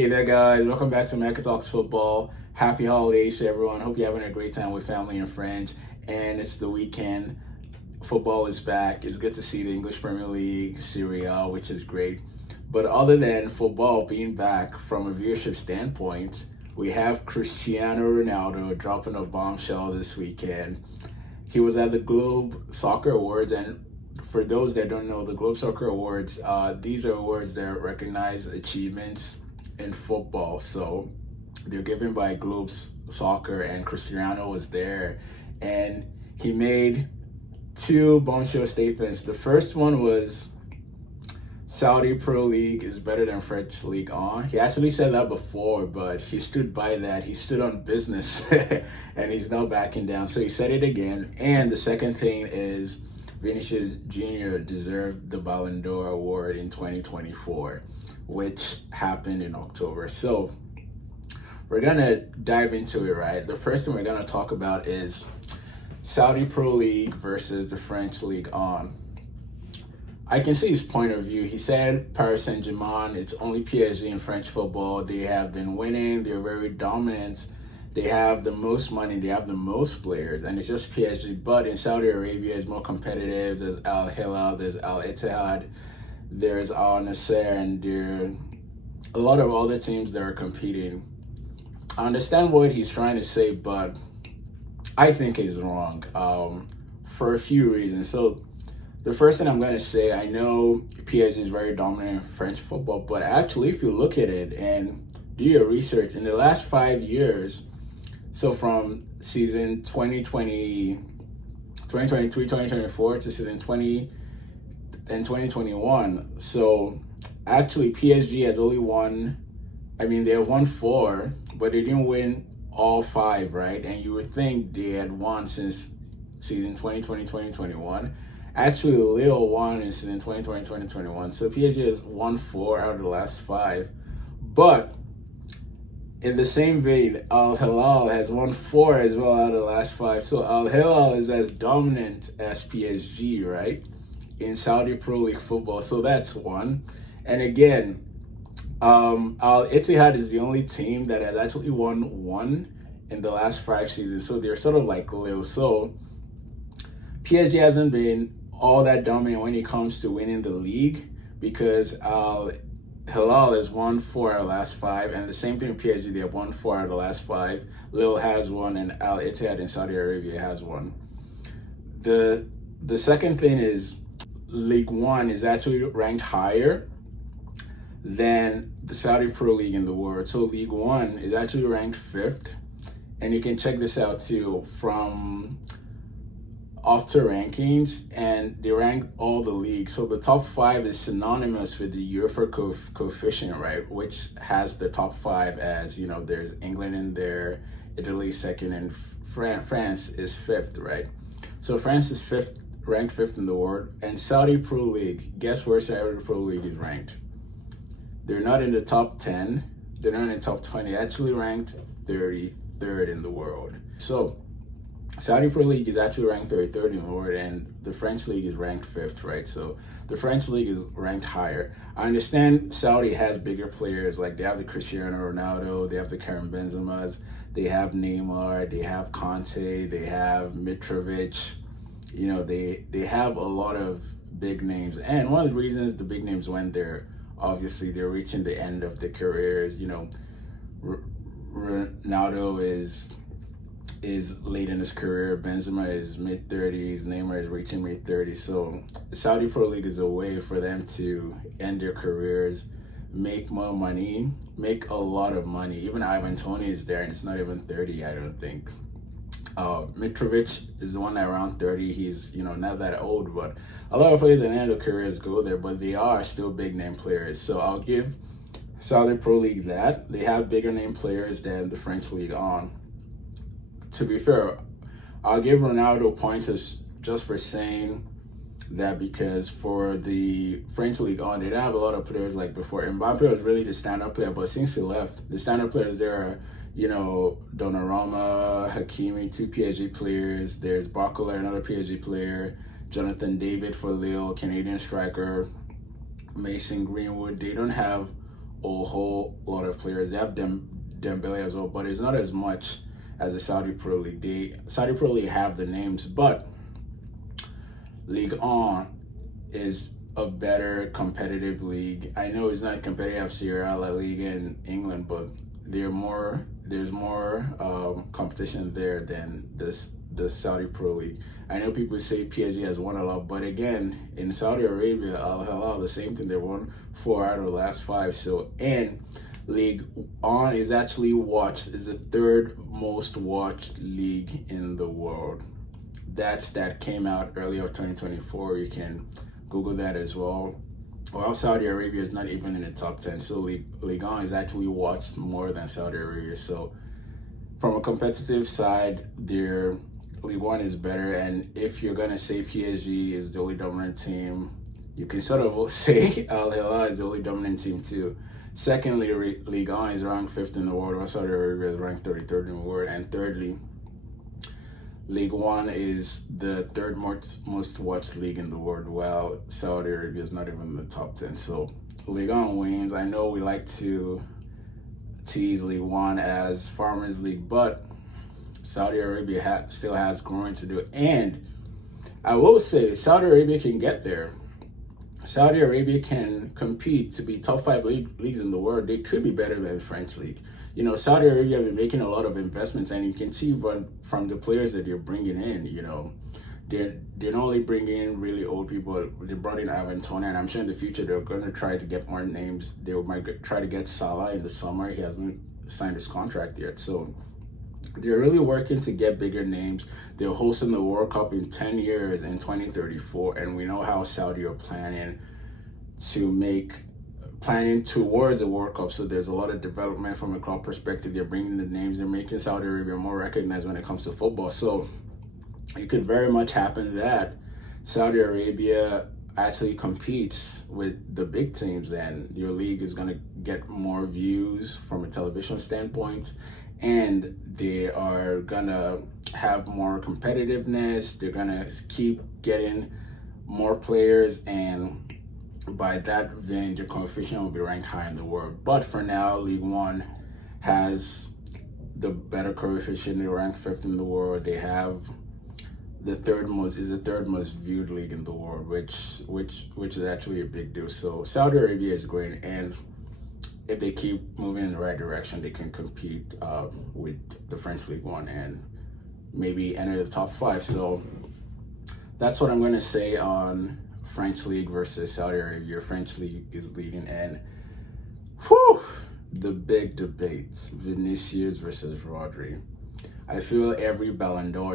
Hey there, guys. Welcome back to America Talks Football. Happy holidays to everyone. Hope you're having a great time with family and friends. And it's the weekend. Football is back. It's good to see the English Premier League, Serie A, which is great. But other than football being back from a viewership standpoint, we have Cristiano Ronaldo dropping a bombshell this weekend. He was at the Globe Soccer Awards, and for those that don't know, the Globe Soccer Awards, these are awards that recognize achievements in football. So they're given by Globe Soccer, and Cristiano was there, and he made two bombshell statements. The first one was Saudi Pro League is better than French Ligue 1. He actually said that before, but he stood by that. He stood on business and he's now backing down. So he said it again. And the second thing is Vinicius Jr deserved the Balon d'Or award in 2024, which happened in October. So we're going to dive into it, right? The first thing we're going to talk about is Saudi Pro League versus the French Ligue 1. I can see his point of view. He said Paris Saint-Germain, it's only PSG in French football. They have been winning. They're very dominant. They have the most money. They have the most players. And it's just PSG. But in Saudi Arabia, it's more competitive. There's Al Hilal. There's Al Ittihad. There's Al Nasser. And there are a lot of other teams that are competing. I understand what he's trying to say, but I think he's wrong for a few reasons. So the first thing I'm going to say, I know PSG is very dominant in French football, but actually, if you look at it and do your research, in the last 5 years, so from season 2023, 2024 to season 20 and 2021, so actually PSG has only won, they have won 4, but they didn't win all 5, right? And you would think they had won since season 2020, 2021. Actually, Lille won in season 2020, 2021. So PSG has won 4 out of the last 5. But in the same vein, Al Hilal has won 4 as well out of the last 5. So Al Hilal is as dominant as PSG, right? In Saudi Pro League football. So that's one. And again, Al Ittihad is the only team that has actually won 1 in the last 5 seasons. So they're sort of like Lille. So PSG hasn't been all that dominant when it comes to winning the league, because Al Hilal has won 4 out of the last 5, and the same thing with PSG, they have won 4 out of the last 5. Lille has one, and Al Ittihad in Saudi Arabia has one. The second thing is Ligue 1 is actually ranked higher than the Saudi Pro League in the world. So Ligue 1 is actually ranked 5th, and you can check this out too from Opta rankings, and they rank all the leagues. So the top 5 is synonymous with the UEFA coefficient, right? Which has the top 5 as, there's England in there, Italy second, and France is 5th, right? So France is 5th, ranked 5th in the world. And Saudi Pro League, guess where Saudi Pro League is ranked? They're not in the top 10. They're not in the top 20. Actually ranked 33rd in the world. So Saudi Pro League is actually ranked 33rd in the world, and the French League is ranked 5th, right? So the French League is ranked higher. I understand Saudi has bigger players, like they have the Cristiano Ronaldo, they have the Karim Benzemas, they have Neymar, they have Conte, they have Mitrovic. They have a lot of big names. And one of the reasons the big names went there, obviously they're reaching the end of their careers. Ronaldo is late in his career. Benzema is mid-30s. Neymar is reaching mid-30s. So the Saudi Pro League is a way for them to end their careers, make more money, make a lot of money. Even Ivan Toney is there, and it's not even 30, I don't think. Mitrovic is the one around 30. He's, not that old, but a lot of players at the end of their careers go there, but they are still big name players. So I'll give Saudi Pro League that. They have bigger name players than the French League on. To be fair, I'll give Ronaldo pointers just for saying that, because for the French League on, they didn't have a lot of players like before. Mbappe was really the stand-up player, but since he left, the stand-up players there are, Donnarumma, Hakimi, 2 PSG players. There's Barcola, another PSG player. Jonathan David for Lille, Canadian striker. Mason Greenwood. They don't have a whole lot of players. They have Dembele as well, but it's not as much as the Saudi Pro League. Saudi Pro League have the names, but Ligue 1 is a better competitive league. I know it's not competitive as Serie La Liga in England, but there's more competition there than the Saudi Pro League. I know people say PSG has won a lot, but again, in Saudi Arabia, Al Hilal, the same thing. They won 4 out of the last 5. So, and Ligue 1 is actually is the third most watched league in the world. That came out earlier of 2024. You can Google that as well. Well, Saudi Arabia is not even in the top 10. So Ligue 1 is actually watched more than Saudi Arabia. So from a competitive side, their Ligue 1 is better. And if you're going to say PSG is the only dominant team, you can sort of say Al Hilal is the only dominant team too. Secondly, Ligue 1 is ranked 5th in the world, while Saudi Arabia is ranked 33rd in the world. And thirdly, Ligue 1 is the third most watched league in the world, while Saudi Arabia is not even in the top 10. So Ligue 1 wins. I know we like to tease Ligue 1 as Farmers League, but Saudi Arabia still has growing to do. And I will say Saudi Arabia can get there. Saudi Arabia can compete to be top 5 leagues in the world. They could be better than the French League. You know, Saudi Arabia have been making a lot of investments, and you can see from the players that they're bringing in, you know, they're not only bringing in really old people. They brought in Ivan Toney, and I'm sure in the future they're going to try to get more names. They might try to get Salah in the summer. He hasn't signed his contract yet. So they're really working to get bigger names. They're hosting the World Cup in 10 years in 2034, and we know how Saudi are planning towards the World Cup. So there's a lot of development from a club perspective. They're bringing the names. They're making Saudi Arabia more recognized when it comes to football. So it could very much happen that Saudi Arabia actually competes with the big teams, and your league is going to get more views from a television standpoint, and they are going to have more competitiveness. They're going to keep getting more players, and by that vein, your coefficient will be ranked high in the world. But for now, Ligue 1 has the better coefficient. They rank 5th in the world. They have the third most viewed league in the world, which is actually a big deal. So Saudi Arabia is great, and if they keep moving in the right direction, they can compete with the French Ligue 1 and maybe enter the top 5. So that's what I'm going to say on French League versus Saudi Arabia. French League is leading, and the big debates: Vinicius versus Rodri. I feel every Balon d'Or,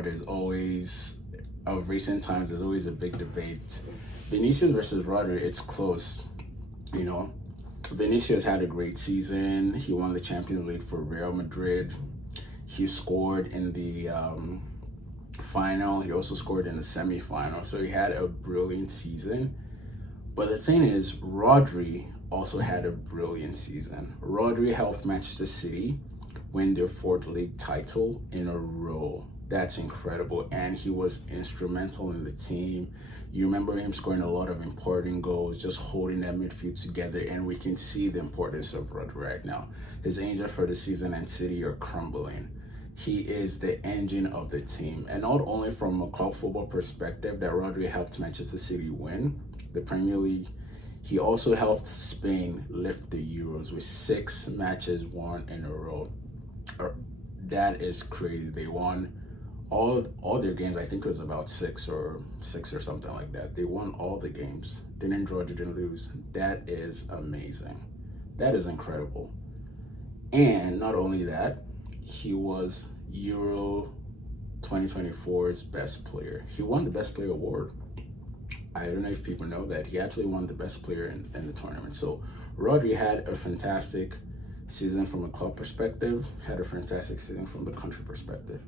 of recent times, there's always a big debate. Vinicius versus Rodri, it's close. You know, Vinicius had a great season. He won the Champions League for Real Madrid. He scored in the final. He also scored in the semi-final. So he had a brilliant season. But the thing is, Rodri also had a brilliant season. Rodri helped Manchester City win their 4th league title in a row. That's incredible. And he was instrumental in the team. You remember him scoring a lot of important goals, just holding that midfield together. And we can see the importance of Rodri right now. His angels for the season and City are crumbling. He is the engine of the team. And not only from a club football perspective that Rodri helped Manchester City win the Premier League, he also helped Spain lift the Euros with 6 matches won in a row. That is crazy. They won all their games. I think it was about 6 or something like that. They won all the games. Didn't draw, didn't lose. That is amazing. That is incredible. And not only that, he was Euro 2024's best player. He won the best player award. I don't know if people know that. He actually won the best player in the tournament. So Rodri had a fantastic season from a club perspective, had a fantastic season from the country perspective.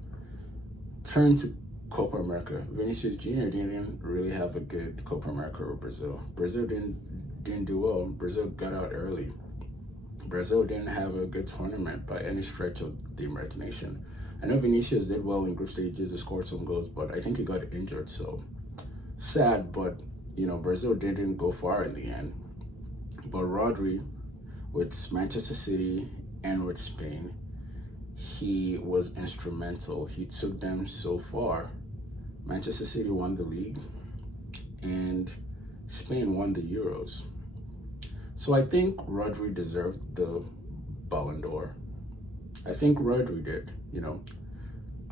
Turn to Copa America. Vinicius Jr. didn't really have a good Copa America or Brazil. Brazil didn't do well. Brazil got out early. Brazil didn't have a good tournament by any stretch of the imagination. I know Vinicius did well in group stages, he scored some goals, but I think he got injured, so sad. But, you know, Brazil didn't go far in the end. But Rodri with Manchester City and with Spain. He was instrumental. He took them so far. Manchester City won the league and Spain won the Euros. So I think Rodri deserved the Balon d'Or. I think Rodri did, you know.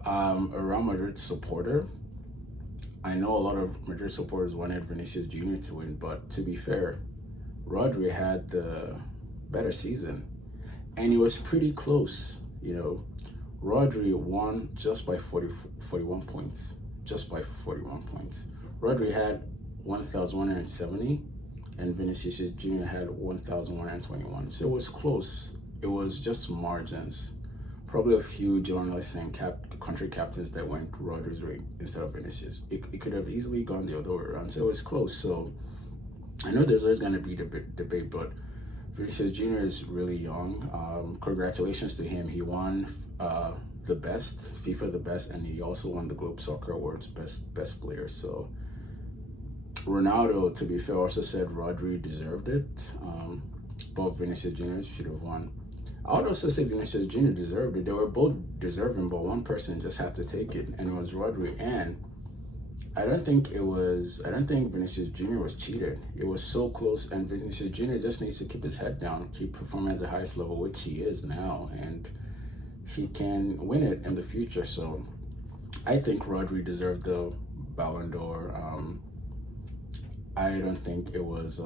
A Real Madrid supporter, I know a lot of Madrid supporters wanted Vinicius Jr to win, but to be fair, Rodri had the better season. And it was pretty close, you know. Rodri won just by 41 points. Just by 41 points. Rodri had 1,170 and Vinicius Jr had 1,121. So it was close. It was just margins. Probably a few journalists and country captains that went Rodri's way instead of Vinicius. It could have easily gone the other way around. So it was close. So I know there's always going to be debate, but Vinicius Jr is really young. Congratulations to him. He won the best, FIFA the best, and he also won the Globe Soccer Awards best player. So Ronaldo, to be fair, also said Rodri deserved it. But Vinicius Jr should have won. I would also say Vinicius Jr deserved it. They were both deserving, but one person just had to take it, and it was Rodri. And I don't think Vinicius Jr was cheated. It was so close, and Vinicius Jr just needs to keep his head down, keep performing at the highest level, which he is now, and he can win it in the future. So I think Rodri deserved the Balon d'Or. I don't think it was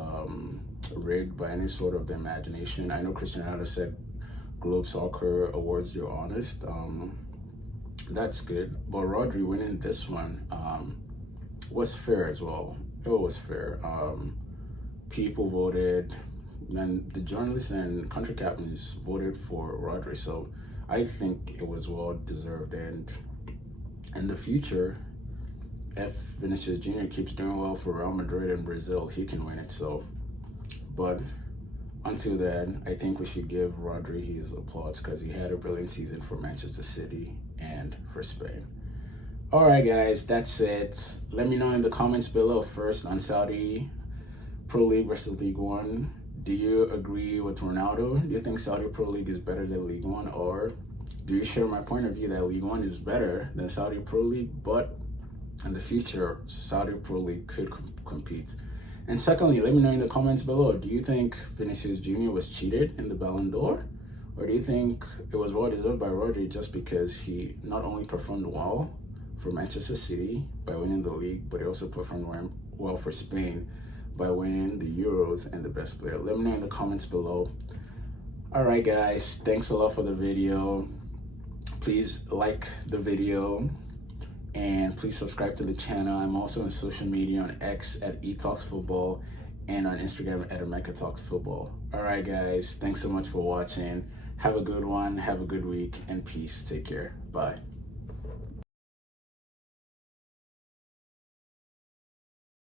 rigged by any sort of the imagination. I know Cristiano Ronaldo said Globe Soccer Awards, you're honest. That's good. But Rodri winning this one was fair as well. It was fair. People voted, and the journalists and country captains voted for Rodri. So I think it was well deserved. And in the future, if Vinicius Jr keeps doing well for Real Madrid and Brazil, he can win it. So, but until then, I think we should give Rodri his applause because he had a brilliant season for Manchester City and for Spain. All right, guys, that's it. Let me know in the comments below first on Saudi Pro League versus League One. Do you agree with Ronaldo? Do you think Saudi Pro League is better than League One? Or do you share my point of view that League One is better than Saudi Pro League, but in the future, Saudi Pro League could compete? And secondly, let me know in the comments below, do you think Vinicius Jr was cheated in the Balon d'Or? Or do you think it was well deserved by Rodri just because he not only performed well for Manchester City by winning the league, but he also performed well for Spain by winning the Euros and the best player? Let me know in the comments below. All right, guys, thanks a lot for the video. Please like the video. And please subscribe to the channel. I'm also on social media on X at eTalksFootball and on Instagram at AmericaTalksFootball. All right, guys. Thanks so much for watching. Have a good one. Have a good week. And peace. Take care. Bye.